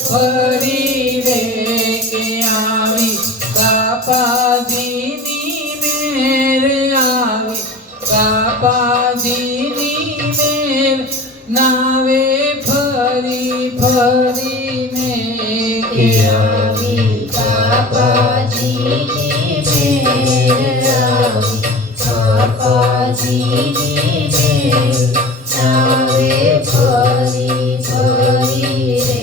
ફરી રે કે આવી કાપાજીની મેર આવી કાપાજીની મેર નાવે ફરી ફરીને કે આવી કાપાજીની મેર આવી કાપાજીની મેર નાવે ફરી ફરી રે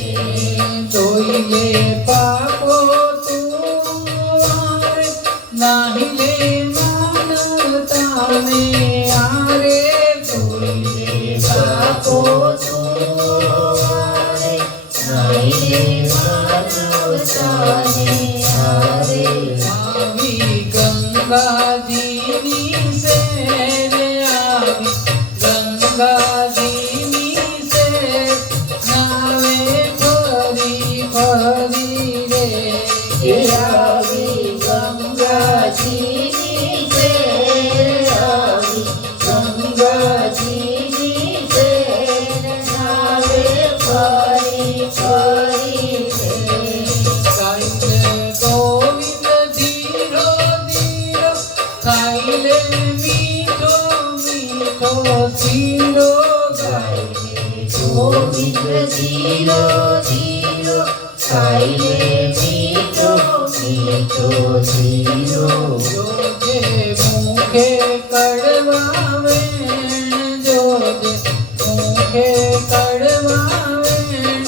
જોઈએ પાપો તું આરે નાહી લે માનવતાને આરે જોઈએ પાપો તું આરે નાહી લે માનવતાને આરે આવી ગંગાજીની સેર આવી ગંગાજીની સેર નાવે ફરી ફરી રે કે આવી ગંગાજીની સેર આવી ગંગાજીની સેર નાવે ફરી ફરી રે ગાઈને ગોવિંદ ધીરો ધીરો ખાઈને મીઠો મીઠો શીરો ગાઈને ગોવિંદ ધીરો ધીરો ખાઈને મીઠો મીઠો શીરો જોજે મુખે કડવા વેણ જોજે મુખે કડવા વેણ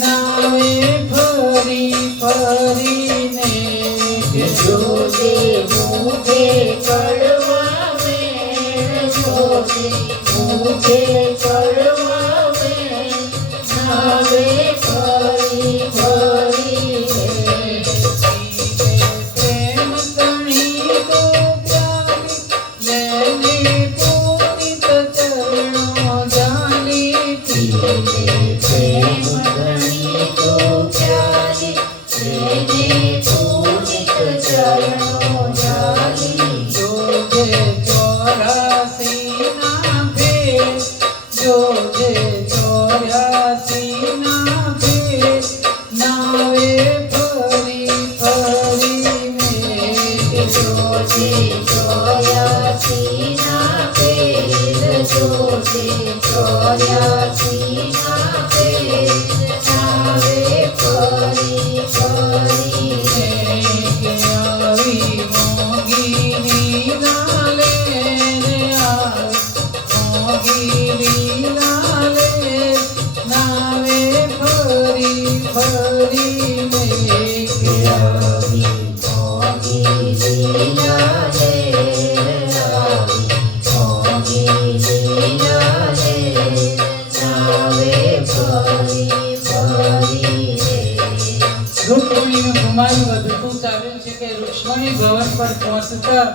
નાવે ફરી ફરીને જોજે મુખે કડવા વેણ જોજે મુખે કડવા વેણ નાવે ફરી ફરી રે પ્રેમ તણી તો પ્યારી લેને પુનિત ચરણો જાલી પ્રેમ ધણી તો પ્યારી લેને પુનિત ચરણો જાલી જોજે 84 ના ભેસ જોજે 84 ના ભેસ નાવે ફરી ફરીને જોજે 84 ના પેર જોજે 84 ના પેર નાવે ફરી ફરી રે કે આવી મોગીની લાલે મોગીની લાલે નાવે ફરી ફરીને કે આવી મોગી લીલા રે આવી મોગી લીલા રે નાવે ફરી ફરી રે રૂકમણીનું ગુમાન વધતું ચાલ્યું છે કે રૂક્ષ્મણી ભવન પર પહોંચતા